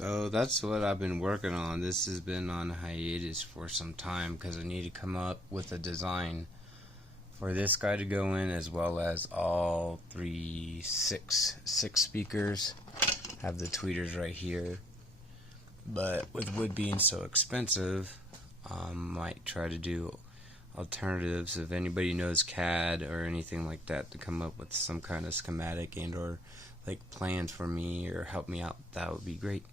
So that's what I've been working on. This has been on hiatus for some time because I need to come up with a design for this guy to go in, as well as all six speakers. Have the tweeters right here. But with wood being so expensive, might try to do alternatives. If anybody knows CAD or anything like that, to come up with some kind of schematic and or like plans for me or help me out, that would be great.